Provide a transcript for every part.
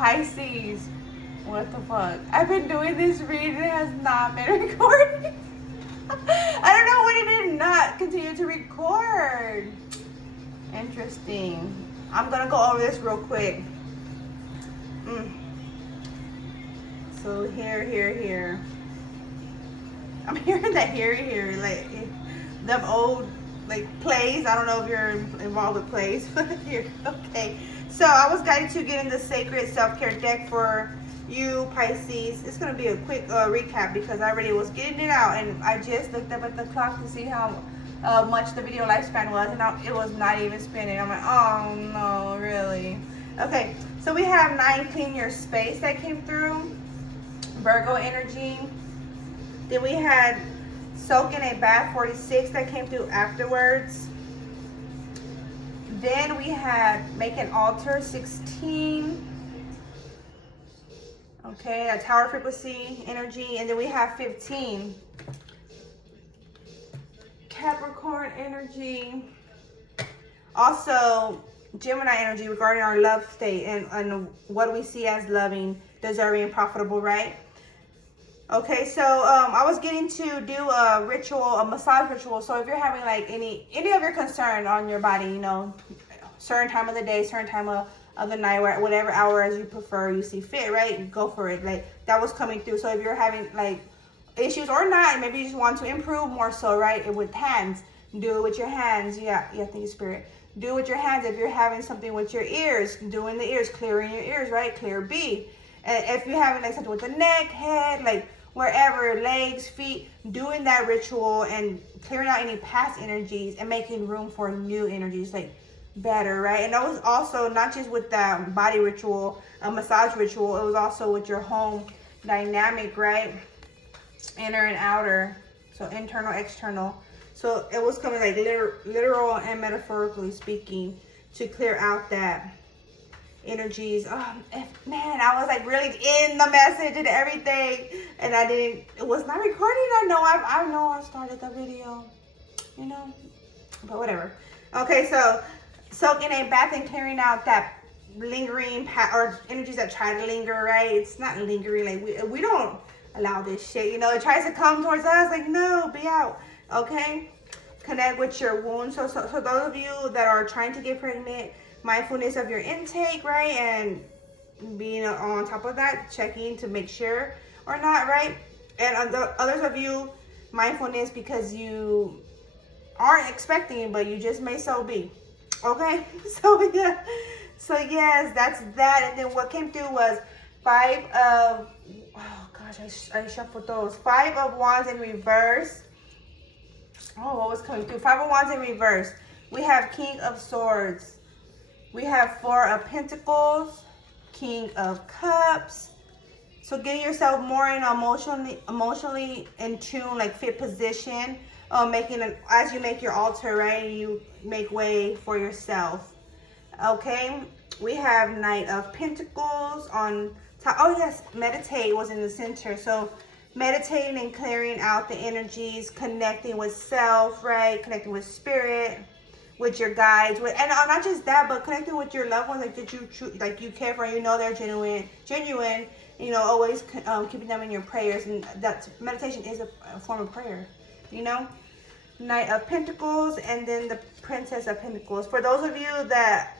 Pisces. What the fuck? I've been doing this reading, it has not been recording. I don't know when it did not continue to record. Interesting. I'm gonna go over this real quick. So here. I'm hearing that here, like them old like plays. I don't know if you're involved with plays, but here, okay. So I was guided to get in the sacred self-care deck for you, Pisces. It's gonna be a quick recap because I already was getting it out, and I just looked up at the clock to see how much the video lifespan was, and it was not even spinning. I'm like, oh no, really? Okay, so we have 9, clean your space, that came through. Virgo energy. Then we had soak in a bath, 46, that came through afterwards. Then we had make an altar, 16. Okay, a tower frequency energy. And then we have 15. Capricorn energy. Also, Gemini energy regarding our love state and what we see as loving, deserving, and profitable, right? Okay, so I was getting to do a ritual, a massage ritual. So if you're having like any of your concern on your body, you know, certain time of the day, certain time of the night, whatever hour as you prefer, you see fit, right? Go for it. Like that was coming through. So if you're having like issues or not, maybe you just want to improve more so, right? And with hands, do it with your hands. Yeah, thank you, Spirit. Do it with your hands. If you're having something with your ears, doing the ears, clearing your ears, right? Clear B. And if you're having like something with the neck, head, like wherever, legs, feet, doing that ritual and clearing out any past energies and making room for new energies, like better, right? And that was also not just with that body ritual, a massage ritual, it was also with your home dynamic, right? Inner and outer, so internal, external. So it was coming like literal and metaphorically speaking to clear out that energies. Man, I was like really in the message and everything, and it was not recording. I know I started the video, you know, but whatever. Okay, so soaking a bath and clearing out that lingering or energies that try to linger, right? It's not lingering, like we don't allow this shit, you know. It tries to come towards us, like no, be out. Okay, connect with your wounds. So those of you that are trying to get pregnant, mindfulness of your intake, right? And being on top of that, checking to make sure or not, right? And others of you, mindfulness because you aren't expecting, but you just may so be. Okay, so yeah, so yes, that's that. And then what came through was 5 of, oh gosh, I shuffled those. 5 of Wands in reverse. Oh, what was coming through? 5 of Wands in reverse. We have King of Swords. We have 4 of Pentacles, King of Cups. So getting yourself more in emotionally in tune, like fit position. As you make your altar, right? You make way for yourself. Okay. We have Knight of Pentacles on top. Oh yes, meditate was in the center. So meditating and clearing out the energies, connecting with self, right? Connecting with spirit, with your guides, and not just that, but connecting with your loved ones, like that you care for, you know they're genuine. You know, always keeping them in your prayers, and that meditation is a form of prayer. You know, Knight of Pentacles, and then the Princess of Pentacles. For those of you that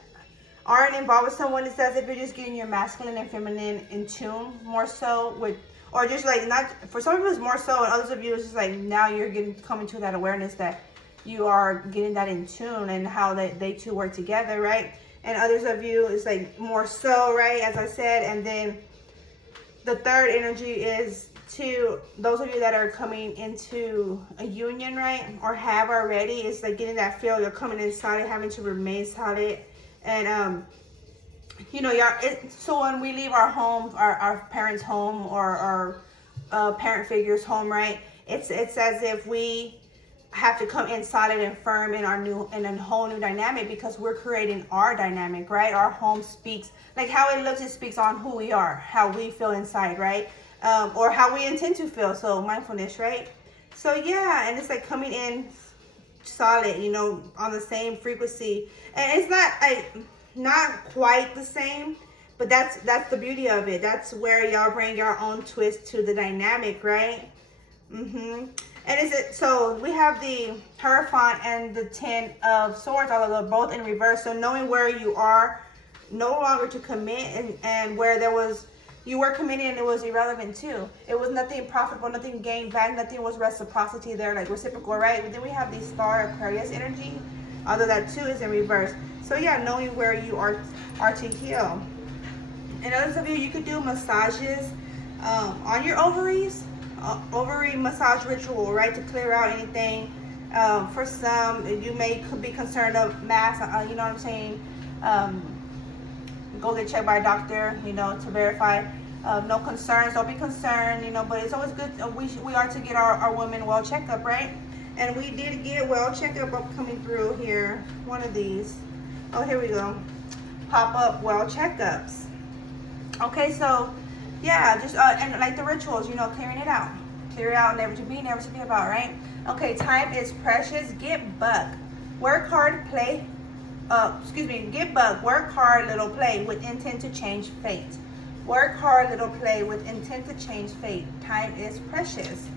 aren't involved with someone, it's as if you're just getting your masculine and feminine in tune more so with, or just like not. For some of you it's more so, and others of you it's just like now you're coming to that awareness that you are getting that in tune and how they two work together, right? And others of you is like more so, right, as I said. And then the third energy is to those of you that are coming into a union, right, or have already. It's like getting that feel you're coming in solid, having to remain solid. And you know, so when we leave our homes, our parents' home, or our parent figure's home, right, it's as if we have to come in solid and firm in a whole new dynamic, because we're creating our dynamic, right? Our home speaks, like how it looks, it speaks on who we are, how we feel inside, right? Or how we intend to feel. So mindfulness, right? So yeah, and it's like coming in solid, you know, on the same frequency. And it's not quite the same, But that's the beauty of it. That's where y'all bring your own twist to the dynamic, right? And is it so? We have the Hierophant and the Ten of Swords, although they're both in reverse. So knowing where you are, no longer to commit, and where there was, you were committing and it was irrelevant too. It was nothing profitable, nothing gained back, nothing was reciprocity there, like reciprocal, right? But then we have the Star Aquarius energy, although that too is in reverse. So yeah, knowing where you are to heal. And others of you, you could do massages on your ovaries, ovary massage ritual, right, to clear out anything. For some, you could be concerned of mass, you know what I'm saying? Go get checked by a doctor, you know, to verify. No concerns, don't be concerned, you know, but it's always good, we are to get our women well checkup, right? And we did get well checkup coming through here, one of these. Oh, here we go. Pop up well checkups. Okay, so yeah, just and like the rituals, you know, clearing it out. Clear it out, never to be, never to be about, right? Okay, time is precious. Get buck. Work hard, play. Get buck. Work hard, little play with intent to change fate. Work hard, little play with intent to change fate. Time is precious.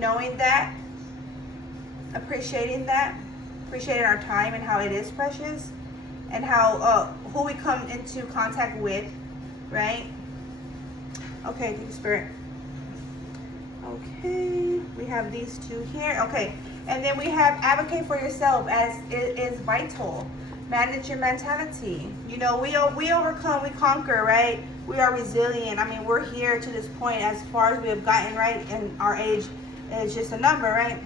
Knowing that, appreciating our time and how it is precious, and how who we come into contact with, right? Okay, thank you, Spirit. Okay, we have these two here. Okay, and then we have advocate for yourself, as it is vital. Manage your mentality. You know, we overcome, we conquer, right? We are resilient. I mean, we're here to this point as far as we have gotten, right? And our age is just a number, right?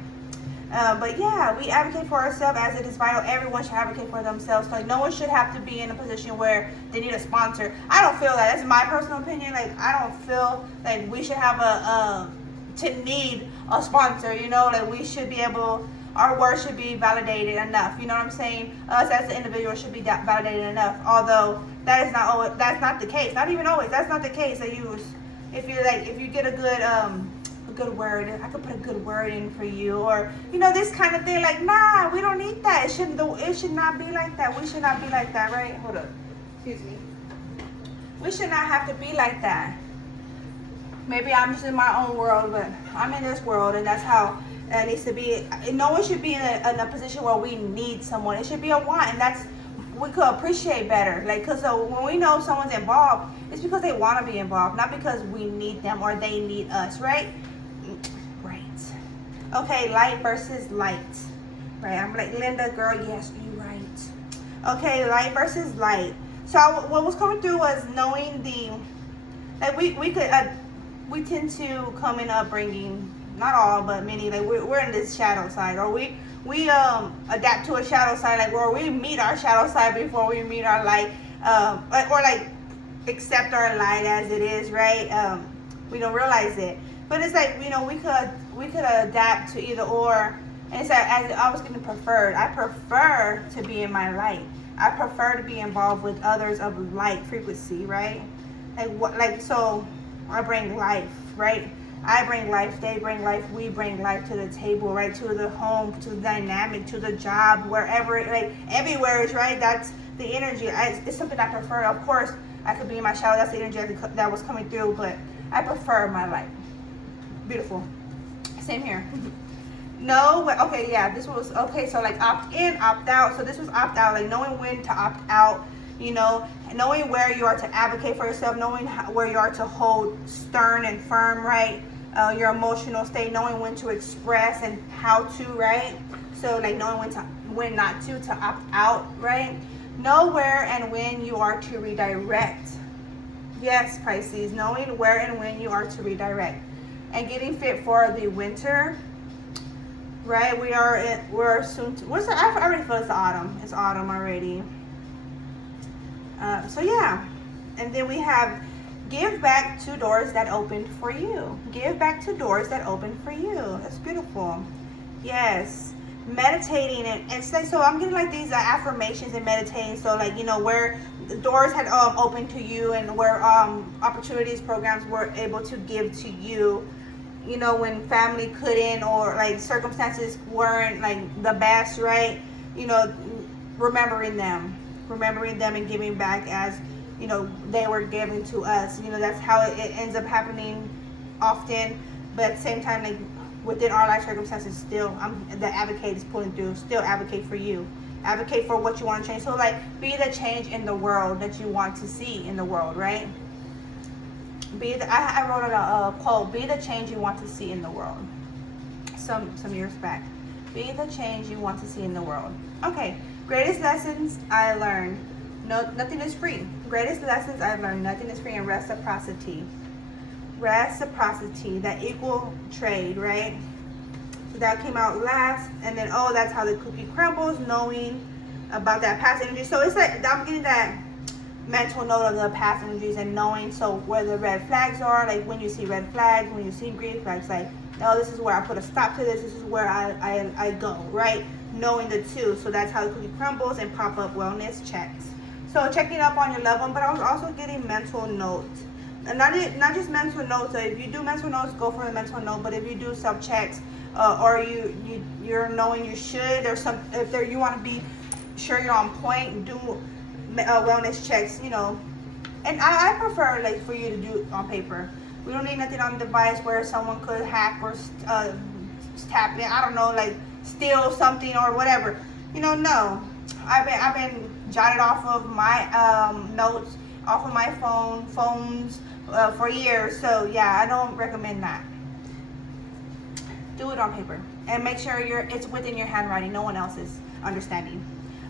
But yeah, we advocate for ourselves, as it is vital. Everyone should advocate for themselves. Like, no one should have to be in a position where they need a sponsor. I don't feel that. That's my personal opinion. Like, I don't feel like we should have to need a sponsor, you know? Like, we should be able, our words should be validated enough, you know what I'm saying? Us as the individual should be validated enough, although that is not always, that's not the case. Not even always, that's not the case. That if you get a good word, I could put a good word in for you, or you know, this kind of thing. Like, nah, we don't need that. It should not be like that. We should not be like that, right? Hold up, excuse me. We should not have to be like that. Maybe I'm just in my own world, but I'm in this world, and that's how it needs to be. No one should be in a position where we need someone. It should be a want, and that's, we could appreciate better. Like, because when we know someone's involved, it's because they want to be involved, not because we need them or they need us, right? Right. Okay, light versus light. Right, I'm like, Linda, girl, yes, you're right. Okay, light versus light. So what was coming through was knowing the, like, we tend to come in upbringing, not all, but many, like we're in this shadow side, or we adapt to a shadow side, like where we meet our shadow side before we meet our light, or like accept our light as it is, right? We don't realize it, but it's like, you know, we could adapt to either or, and it's like, as I was getting preferred, I prefer to be in my light. I prefer to be involved with others of light frequency, right? So I bring life, right? I bring life, they bring life, we bring life to the table, right? To the home, to the dynamic, to the job, wherever, like everywhere is, right? That's the energy. It's something I prefer. Of course, I could be in my shadow. That's the energy that was coming through, but I prefer my light. Beautiful. Same here. No, okay, yeah, this was, okay, so like opt in, opt out. So this was opt out, like knowing when to opt out, you know, knowing where you are to advocate for yourself, knowing where you are to hold stern and firm, right? Your emotional state, knowing when to express and how to, right? So like knowing when not to opt out, right? Know where and when you are to redirect. Yes, Pisces, knowing where and when you are to redirect. And getting fit for the winter, right? We're soon to, I already feel it's the autumn. It's autumn already. So yeah, and then we have give back to doors that opened for you. Give back to doors that opened for you. That's beautiful. Yes, meditating and so I'm getting like these affirmations and meditating. So like, you know, where the doors had opened to you, and where opportunities, programs were able to give to you. You know, when family couldn't, or like circumstances weren't like the best, right? You know, remembering them and giving back as you know, they were given to us. You know, that's how it ends up happening often. But at the same time, like within our life circumstances, still, the advocate is pulling through. Still advocate for you. Advocate for what you want to change. So like, be the change in the world that you want to see in the world, right? I wrote a quote, be the change you want to see in the world. Some years back. Be the change you want to see in the world. Okay, greatest lessons I learned. No, nothing is free. Greatest lessons I learned. Nothing is free. And reciprocity. Reciprocity, that equal trade, right? So that came out last. And then, oh, that's how the cookie crumbles, knowing about that past energy. So it's like, I'm getting that mental note of the past energies and knowing, so where the red flags are, like when you see red flags, when you see green flags, like, no, this is where I put a stop to this is where I go, right? Knowing the two. So that's how the cookie crumbles. And pop-up wellness checks. So checking up on your loved one, but I was also getting mental notes. And not just mental notes. So if you do mental notes, go for the mental note. But if you do self-checks, or you're knowing you should, or some, if you want to be sure you're on point, do wellness checks, you know. And I prefer like for you to do it on paper. We don't need nothing on the device where someone could hack or tap in, I don't know, like steal something or whatever. You know, no. I've been jotted off of my notes, off of my phones for years. So yeah, I don't recommend that. Do it on paper and make sure it's within your handwriting, no one else's understanding.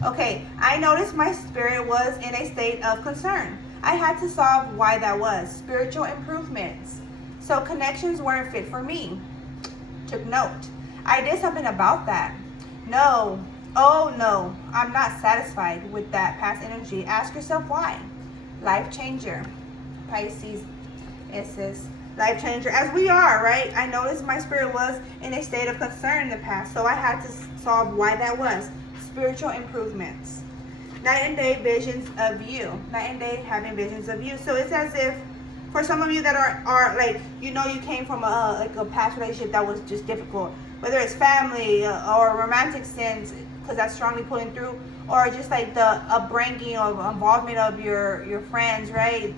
Okay, I noticed my spirit was in a state of concern. I had to solve why that was. Spiritual improvements. So connections weren't fit for me. Took note. I did something about that. No. Oh no. I'm not satisfied with that past energy. Ask yourself why. Life changer. Pisces. It says life changer. As we are, right? I noticed my spirit was in a state of concern in the past. So I had to solve why that was. Spiritual improvements. Night and day visions of you. Night and day having visions of you. So it's as if, for some of you that are like, you know, you came from a past relationship that was just difficult, whether it's family or romantic sins, because that's strongly pulling through, or just like the upbringing or involvement of your friends, right?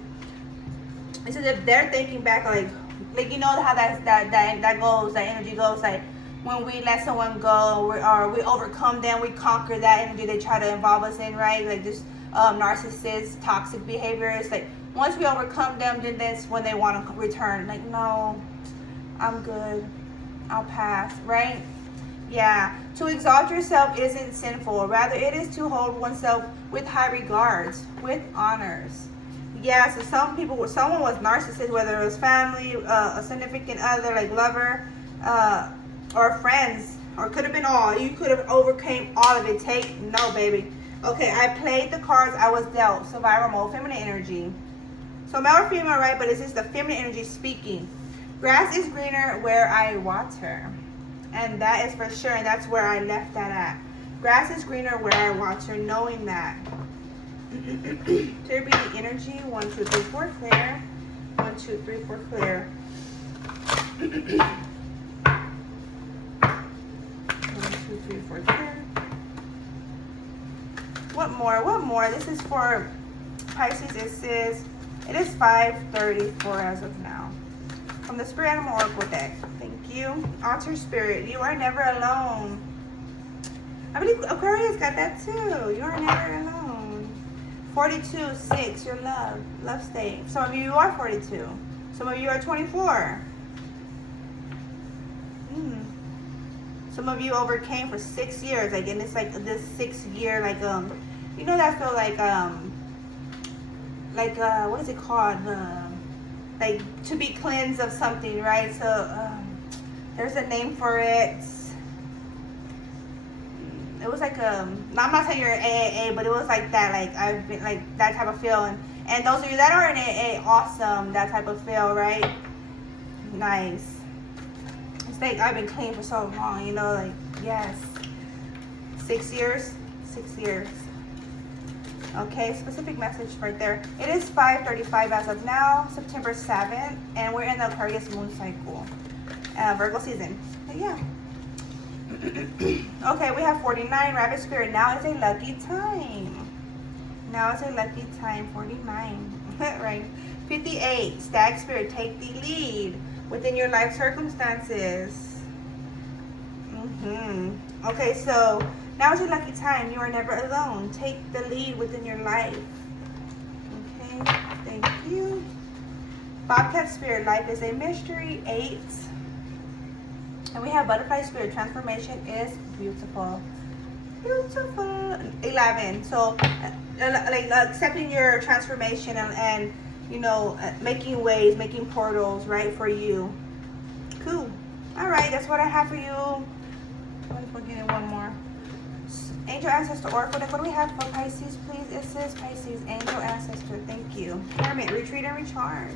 It's as if they're thinking back, like you know how that goes, that energy goes, like when we let someone go or we overcome them, we conquer that energy they try to involve us in, right? Like this narcissist, toxic behavior. It's like once we overcome them, then that's when they want to return. Like, no, I'm good. I'll pass, right? Yeah. To exalt yourself isn't sinful. Rather, it is to hold oneself with high regards, with honors. Yeah, so someone was narcissist, whether it was family, a significant other, like lover, or friends, or could have been all. You could have overcame all of it. No, baby. Okay, I played the cards I was dealt. Survival mode, feminine energy. So male or female, right? But it's just the feminine energy speaking. Grass is greener where I water. And that is for sure. And that's where I left that at. Grass is greener where I water, knowing that. Clear being energy. 1, 2, 3, 4, clear. 1, 2, 3, 4, clear. 1, 2, 3, 4, clear. What more? This is for Pisces. It is 5:34 as of now. From the Spirit Animal Oracle deck. Thank you. Altar Spirit, you are never alone. I believe Aquarius got that too. You are never alone. 42, 6, your love state. Some of you are 42. Some of you are 24. Some of you overcame for 6 years, like, and it's like this 6 year, like, you know, that feel like what is it called? Like to be cleansed of something, right? So there's a name for it. It was like I'm not saying you're AAA, but it was like that. Like I've been like that type of feel, and those of you that are in AA, awesome, that type of feel, right? Nice. It's like I've been clean for so long, you know, like yes. 6 years. 6 years. Okay, specific message right there. It is 5:35 as of now, September 7th, and we're in the Aquarius moon cycle, Virgo season. But yeah. Okay, we have 49, Rabbit Spirit. Now is a lucky time. Now is a lucky time. 49. Right. 58. Stag spirit, take the lead within your life circumstances. Okay, so now is your lucky time. You are never alone. Take the lead within your life. Okay, thank you. Bobcat spirit, life is a mystery. 8. And we have butterfly spirit, transformation is beautiful. Beautiful. 11. So like accepting your transformation and you know, making ways, making portals, right, for you. Cool. All right, that's what I have for you. We're getting one more. Angel Ancestor Oracle deck. What do we have for Pisces, please? It says Pisces, Angel Ancestor. Thank you. Hermit, retreat and recharge.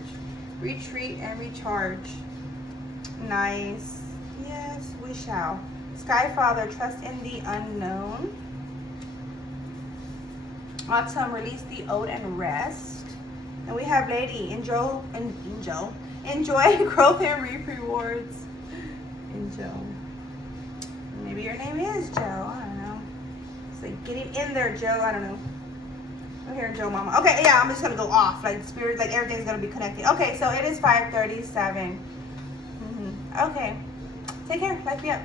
Retreat and recharge. Nice. Yes, we shall. Sky Father, trust in the unknown. Autumn, release the old and rest. And we have Lady, enjoy growth and reap rewards. Enjoy. Maybe your name is Joe. I don't know. It's like getting in there, Joe. I don't know. I'm here, Joe Mama. Okay, yeah, I'm just gonna go off. Like spirit, like everything's gonna be connected. Okay, so it is 5:37. Okay. Take care. Life be up.